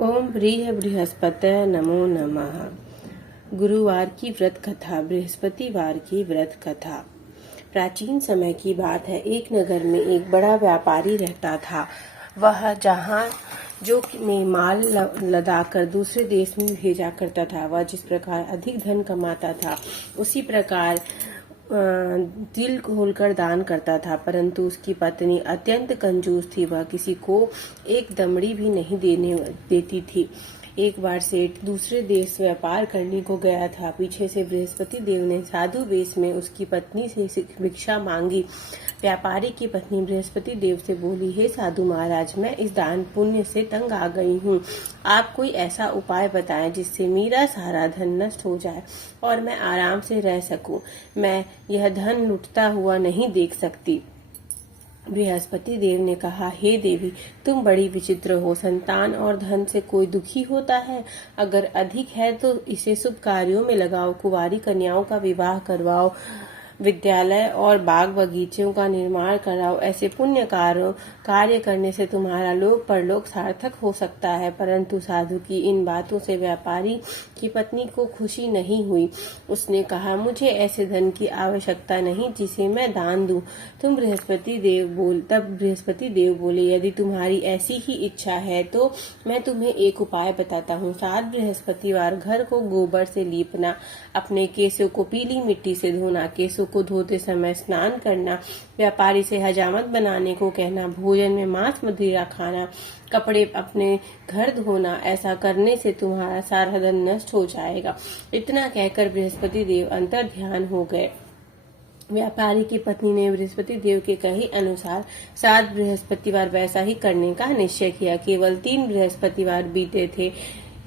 ओम प्रिय बृहस्पतये नमो नमः। गुरुवार की व्रत कथा। बृहस्पतिवार की व्रत कथा। प्राचीन समय की बात है। एक नगर में एक बड़ा व्यापारी रहता था। वह जहाजों में माल लदाकर दूसरे देश में भेजा करता था। वह जिस प्रकार अधिक धन कमाता था, उसी प्रकार दिल खोलकर दान करता था। परंतु उसकी पत्नी अत्यंत कंजूस थी। वह किसी को एक दमड़ी भी नहीं देने देती थी। एक बार सेठ दूसरे देश व्यापार करने को गया था। पीछे से बृहस्पति देव ने साधु वेश में उसकी पत्नी से भिक्षा मांगी। व्यापारी की पत्नी बृहस्पति देव से बोली, हे साधु महाराज, मैं इस दान पुण्य से तंग आ गई हूँ। आप कोई ऐसा उपाय बताएं जिससे मेरा सारा धन नष्ट हो जाए और मैं आराम से रह सकूं। मैं यह धन लुटता हुआ नहीं देख सकती। बृहस्पति देव ने कहा, हे देवी, तुम बड़ी विचित्र हो। संतान और धन से कोई दुखी होता है? अगर अधिक है तो इसे शुभ कार्यों में लगाओ। कुंवारी कन्याओं का विवाह करवाओ, विद्यालय और बाग बगीचों का निर्माण कराओ। ऐसे पुण्य कार्य करने से तुम्हारा लोक परलोक सार्थक हो सकता है। परंतु साधु की इन बातों से व्यापारी की पत्नी को खुशी नहीं हुई। उसने कहा, मुझे ऐसे धन की आवश्यकता नहीं जिसे मैं दान दूं। तब बृहस्पति देव बोले, यदि तुम्हारी ऐसी ही इच्छा है तो मैं तुम्हें एक उपाय बताता हूँ। 7 बृहस्पतिवार घर को गोबर से लीपना, अपने केसों को पीली मिट्टी से धोना, केसों को धोते समय स्नान करना, व्यापारी से हजामत बनाने को कहना, भोजन में मांस मदिरा खाना, कपड़े अपने घर धोना। ऐसा करने से तुम्हारा सारा धन नष्ट हो जाएगा। इतना कहकर बृहस्पति देव अंतर ध्यान हो गए। व्यापारी की पत्नी ने बृहस्पति देव के कहे अनुसार 7 बृहस्पतिवार वैसा ही करने का निश्चय किया। केवल 3 बृहस्पतिवार बीते थे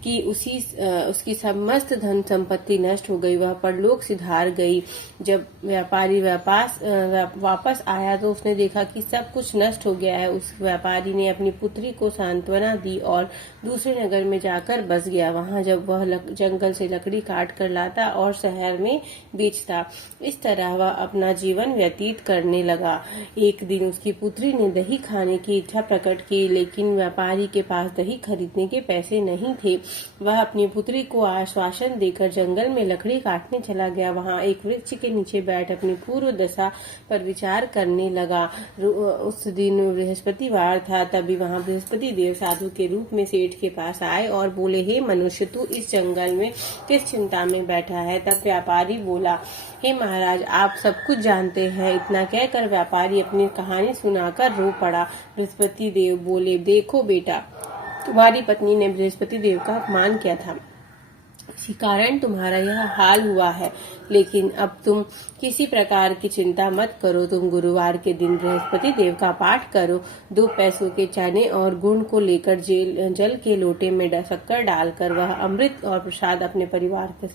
कि उसकी समस्त धन संपत्ति नष्ट हो गई। वह परलोक सिधार गई। जब व्यापारी वापस आया तो उसने देखा कि सब कुछ नष्ट हो गया है। उस व्यापारी ने अपनी पुत्री को सांत्वना दी और दूसरे नगर में जाकर बस गया। वहां जब वह जंगल से लकड़ी काट कर लाता और शहर में बेचता। इस तरह वह अपना जीवन व्यतीत करने लगा। एक दिन उसकी पुत्री ने दही खाने की इच्छा प्रकट की, लेकिन व्यापारी के पास दही खरीदने के पैसे नहीं थे। वह अपनी पुत्री को आश्वासन देकर जंगल में लकड़ी काटने चला गया। वहां एक वृक्ष के नीचे बैठ अपनी पूर्व दशा पर विचार करने लगा। उस दिन बृहस्पतिवार था। तभी वहां बृहस्पति देव साधु के रूप में सेठ के पास आए और बोले, हे मनुष्य, तू इस जंगल में किस चिंता में बैठा है? तब व्यापारी बोला, हे महाराज, आप सब कुछ जानते हैं। इतना कहकर व्यापारी अपनी कहानी सुनाकर रो पड़ा। बृहस्पति देव बोले, देखो बेटा, तुम्हारी पत्नी ने बृहस्पति देव का अपमान किया था, इसी कारण तुम्हारा यह हाल हुआ है। लेकिन अब तुम किसी प्रकार की चिंता मत करो। तुम गुरुवार के दिन बृहस्पति देव का पाठ करो। 2 पैसों के चने और गुड़ को लेकर जल के लोटे में शक्कर डालकर वह अमृत और प्रसाद अपने परिवार के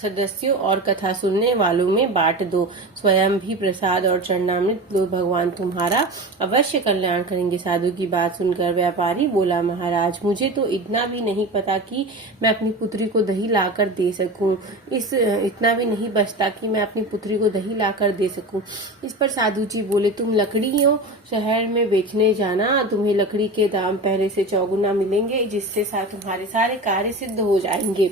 सदस्यों और कथा सुनने वालों में बांट दो। स्वयं भी प्रसाद और चरणामृत दो। भगवान तुम्हारा अवश्य कल्याण करेंगे। साधु की बात सुनकर व्यापारी बोला, महाराज, मुझे तो इतना भी नहीं पता कि मैं अपनी पुत्री को दही लाकर दे सकूं। इतना भी नहीं बचता कि मैं अपनी पुत्री को दही लाकर दे सकूं। इस पर साधु जी बोले, तुम लकड़ियों शहर में बेचने जाना। तुम्हें लकड़ी के दाम पहले से चौगुना मिलेंगे, जिससे तुम्हारे सारे कार्य सिद्ध हो जाएंगे।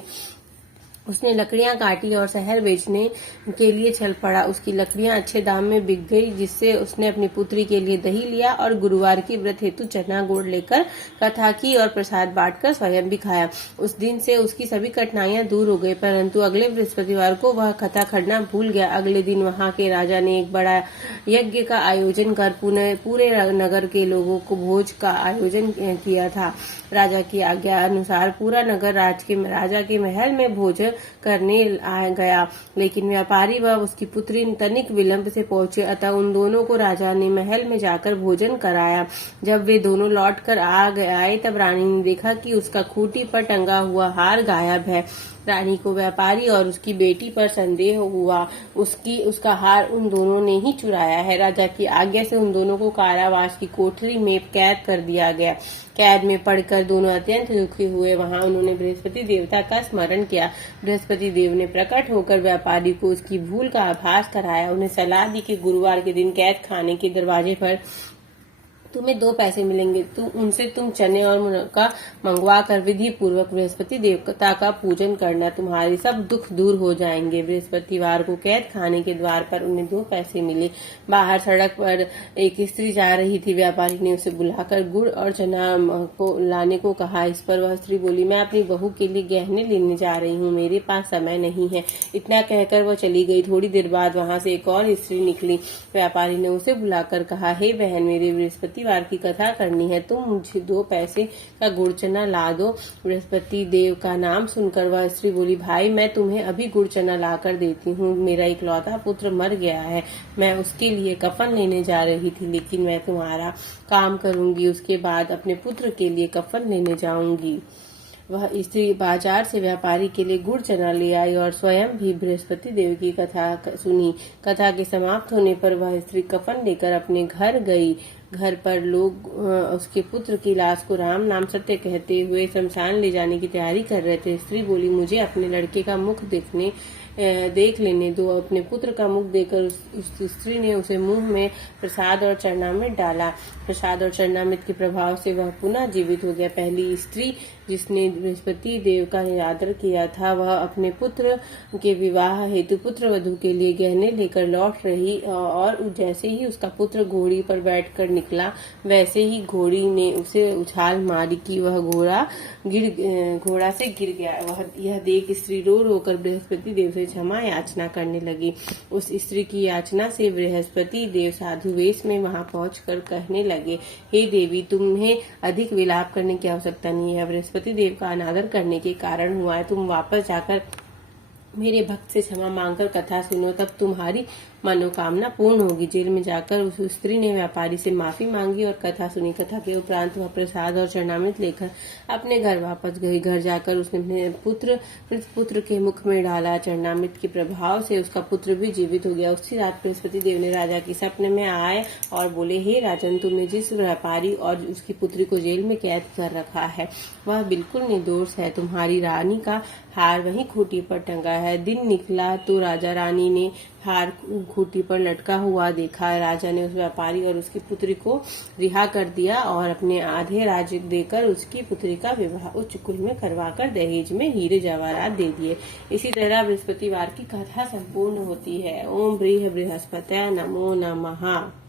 उसने लकड़ियां काटी और शहर बेचने के लिए चल पड़ा। उसकी लकड़ियां अच्छे दाम में बिक गई, जिससे उसने अपनी पुत्री के लिए दही लिया और गुरुवार की व्रत हेतु चना गुड़ लेकर कथा की और प्रसाद बांटकर स्वयं भी खाया। उस दिन से उसकी सभी कठिनाइयां दूर हो गई। परंतु अगले बृहस्पतिवार को वह कथा करना भूल गया। अगले दिन वहां के राजा ने एक बड़ा यज्ञ का आयोजन कर पूरे नगर के लोगों को भोज का आयोजन किया था। राजा की आज्ञा अनुसार पूरा नगर राजा के महल में भोज करने आ गया। लेकिन व्यापारी व उसकी पुत्री तनिक विलंब से पहुंचे, अतः उन दोनों को राजा ने महल में जाकर भोजन कराया। जब वे दोनों लौट कर आए तब रानी ने देखा कि उसका खूंटी पर टंगा हुआ हार गायब है। रानी को व्यापारी और उसकी बेटी पर संदेह हुआ। उसका हार उन दोनों ने ही चुराया है। राजा की आज्ञा से उन दोनों को कारावास की कोठरी में कैद कर दिया गया। कैद में पड़कर दोनों अत्यंत दुखी हुए। वहां उन्होंने बृहस्पति देवता का स्मरण किया। बृहस्पति देव ने प्रकट होकर व्यापारी को उसकी भूल का आभास कराया। उन्हें सलाह दी कि गुरुवार के दिन कैद खाने के दरवाजे पर तुम्हें 2 पैसे मिलेंगे। तुम चने और मुनक्का मंगवा कर विधि पूर्वक बृहस्पति देवता का पूजन करना, तुम्हारे सब दुख दूर हो जाएंगे। बृहस्पतिवार को कैद खाने के द्वार पर उन्हें 2 पैसे मिले। बाहर सड़क पर एक स्त्री जा रही थी। व्यापारी ने उसे बुलाकर गुड़ और चना को लाने को कहा। इस पर वह स्त्री बोली, मैं अपनी बहू के लिए गहने लेने जा रही हूँ, मेरे पास समय नहीं है। इतना कहकर वह चली गई। थोड़ी देर बाद वहां से एक और स्त्री निकली। व्यापारी ने उसे बुलाकर कहा, हे बहन, मेरे बृहस्पतिवार की कथा करनी है, तुम मुझे 2 पैसे का गुड़ चना ला दो। बृहस्पति देव का नाम सुनकर वह स्त्री बोली, भाई, मैं तुम्हें अभी गुड़ चना ला कर देती हूँ। मेरा इकलौता पुत्र मर गया है, मैं उसके लिए कफन लेने जा रही थी, लेकिन मैं तुम्हारा काम करूंगी, उसके बाद अपने पुत्र के लिए कफन लेने जाऊंगी। वह स्त्री बाजार से व्यापारी के लिए गुड़ चना ले आई और स्वयं भी बृहस्पति देव की कथा सुनी। कथा के समाप्त होने पर वह स्त्री कफन लेकर अपने घर गई। घर पर लोग उसके पुत्र की लाश को राम नाम सत्य कहते हुए शमशान ले जाने की तैयारी कर रहे थे। स्त्री बोली, मुझे अपने लड़के का मुख देख लेने दो। अपने पुत्र का मुख देखकर उस स्त्री ने उसे मुंह में प्रसाद और चरणामृत डाला। प्रसाद और चरणामृत के प्रभाव से वह पुनः जीवित हो गया। पहली स्त्री जिसने बृहस्पति देव का निरादर किया था, वह अपने पुत्र के विवाह हेतु पुत्र वधू के लिए गहने लेकर लौट रही और जैसे ही उसका पुत्र घोड़ी पर बैठकर निकला, वैसे ही घोड़ी ने उसे उछाल मारी कि वह घोड़ा से गिर गया। वह यह देख स्त्री रो रोकर बृहस्पति देव से क्षमा याचना करने लगी। उस स्त्री की याचना से बृहस्पति देव साधु वेश में वहां पहुंचकर कहने लगे, हे देवी, तुम्हें अधिक विलाप करने की आवश्यकता नहीं है। बृहस्पति देव का अनादर करने के कारण हुआ है। तुम वापस जाकर मेरे भक्त से क्षमा मांगकर कथा सुनो, तब तुम्हारी मनोकामना पूर्ण होगी। जेल में जाकर उस स्त्री ने व्यापारी से माफी मांगी और कथा सुनी। कथा के उपरांत वह प्रसाद और चरणामृत लेकर अपने घर वापस गई। घर जाकर उसने अपने पुत्र के मुख में डाला। चरणामृत के प्रभाव से उसका पुत्र भी जीवित हो गया। उसी रात बृहस्पति देव ने राजा के सपने में आए और बोले, हे राजन, तुमने जिस व्यापारी और उसकी पुत्री को जेल में कैद कर रखा है, वह बिल्कुल निर्दोष है। तुम्हारी रानी का हार वहीं खूंटी पर टंगा है। दिन निकला तो राजा रानी ने हार खूंटी पर लटका हुआ देखा। राजा ने उस व्यापारी और उसकी पुत्री को रिहा कर दिया और अपने आधे राज्य देकर उसकी पुत्री का विवाह उच्च कुल में करवाकर दहेज में हीरे जवाहरात दे दिए। इसी तरह बृहस्पतिवार की कथा संपूर्ण होती है। ओम बृहस्पतये नमो नमः।